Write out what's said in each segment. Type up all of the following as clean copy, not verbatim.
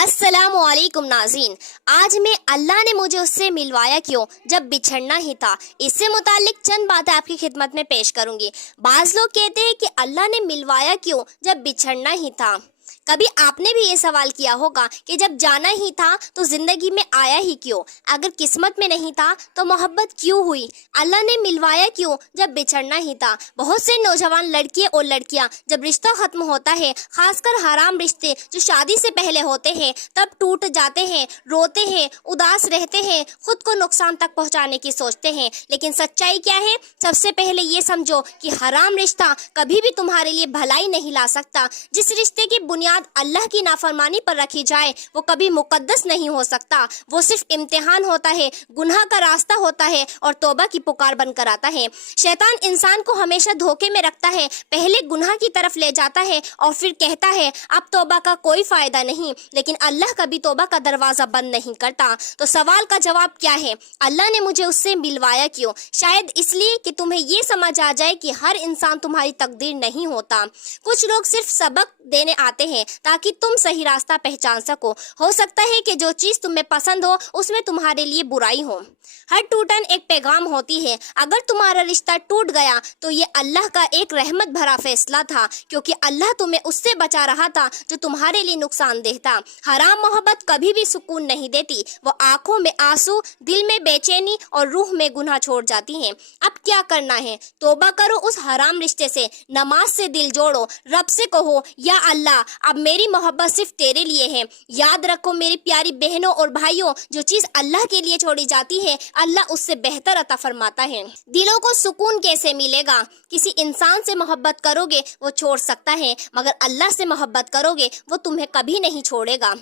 अस्सलाम वालेकुम नाज़रीन। आज में अल्लाह ने मुझे उससे मिलवाया क्यों जब बिछड़ना ही था, इससे मुतालिक चंद बातें आपकी खिदमत में पेश करूंगी। बाज़ लोग कहते हैं कि अल्लाह ने मिलवाया क्यों जब बिछड़ना ही था। कभी आपने भी ये सवाल किया होगा कि जब जाना ही था तो जिंदगी में आया ही क्यों? अगर किस्मत में नहीं था तो मोहब्बत क्यों हुई? अल्लाह ने मिलवाया क्यों जब बिछड़ना ही था? बहुत से नौजवान लड़के और लड़कियां जब रिश्ता खत्म होता है, खासकर हराम रिश्ते जो शादी से पहले होते हैं, तब टूट जाते हैं, रोते हैं, उदास रहते हैं, खुद को नुकसान तक पहुंचाने की सोचते हैं। लेकिन सच्चाई क्या है? सबसे पहले ये समझो कि हराम रिश्ता कभी भी तुम्हारे लिए भलाई नहीं ला सकता। जिस रिश्ते की बुनियाद अल्लाह की नाफरमानी पर रखी जाए वो कभी मुकद्दस नहीं हो सकता। वो सिर्फ इम्तिहान होता है, गुनाह का रास्ता होता है और तौबा की पुकार बनकर आता है। शैतान इंसान को हमेशा धोखे में रखता है, पहले गुनाह की तरफ ले जाता है और फिर कहता है अब तौबा का कोई फायदा नहीं। लेकिन अल्लाह कभी तौबा का दरवाजा बंद नहीं करता। तो सवाल का जवाब क्या है? अल्लाह ने मुझे उससे मिलवाया क्यों? शायद इसलिए कि तुम्हें ये समझ आ जाए कि हर इंसान तुम्हारी तकदीर नहीं होता। कुछ लोग सिर्फ सबक देने आते हैं ताकि तुम सही रास्ता पहचान सको। हो सकता है कि जो चीज तुम्हें पसंद हो उसमें तुम्हारे लिए बुराई हो। हर टूटन एक पैगाम होती है। अगर तुम्हारा रिश्ता टूट गया तो ये अल्लाह का एक रहमत भरा फैसला था, क्योंकि अल्लाह तुम्हें उससे बचा रहा था जो तुम्हारे लिए नुकसानदेह था। हराम मोहब्बत कभी भी सुकून नहीं देती। वो आंखों में आंसू, दिल में बेचैनी और रूह में गुनाह छोड़ जाती हैं। अब क्या करना है? तौबा करो उस हराम रिश्ते से, नमाज से दिल जोड़ो, रब से कहो या अल्लाह अब मेरी मोहब्बत सिर्फ तेरे लिए है। याद रखो मेरी प्यारी बहनों और भाइयों, जो चीज अल्लाह के लिए छोड़ी जाती है अल्लाह उससे बेहतर अता फरमाता है। दिलों को सुकून कैसे मिलेगा? किसी इंसान से मोहब्बत करोगे वो छोड़ सकता है, मगर अल्लाह से मोहब्बत करोगे वो तुम्हें कभी नहीं छोड़ेगा।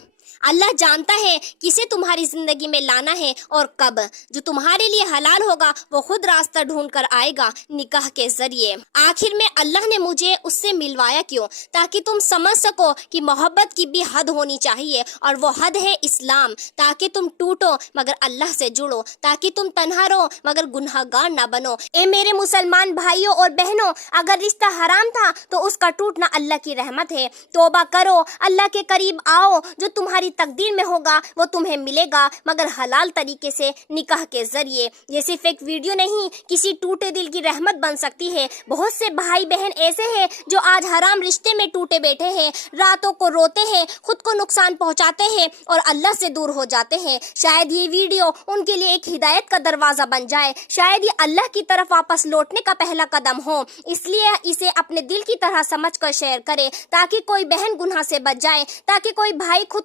अल्लाह जानता है किसे तुम्हारी जिंदगी में लाना है और कब। जो तुम्हारे लिए हलाल होगा वो खुद रास्ता ढूंढ कर आएगा निकाह के जरिए। आखिर में अल्लाह ने मुझे उससे मिलवाया क्यों? ताकि तुम समझ सको कि मोहब्बत की भी हद होनी चाहिए, और वो हद है इस्लाम। ताकि तुम टूटो मगर अल्लाह से जुड़ो, ताकि तुम तन्हा रहो मगर गुनहगार ना बनो। ए मेरे मुसलमान भाइयों और बहनों, अगर रिश्ता हराम था तो उसका टूटना अल्लाह की रहमत है। तौबा करो, अल्लाह के करीब आओ। जो तुम्हारी तकदीर में होगा वो तुम्हें मिलेगा, मगर हलाल तरीके से, निकाह के जरिए। ये सिर्फ एक वीडियो नहीं, किसी टूटे दिल की रहमत बन सकती है। बहुत से भाई बहन ऐसे हैं जो आज हराम रिश्ते में टूटे बैठे हैं, रातों को रोते हैं, खुद को नुकसान पहुंचाते हैं और अल्लाह से दूर हो जाते हैं। शायद ये वीडियो उनके लिए एक हिदायत का दरवाजा बन जाए, शायद ये अल्लाह की तरफ वापस लौटने का पहला कदम हो। इसलिए इसे अपने दिल की तरह समझ कर शेयर करें, ताकि कोई बहन गुनाह से बच जाए, ताकि कोई भाई खुद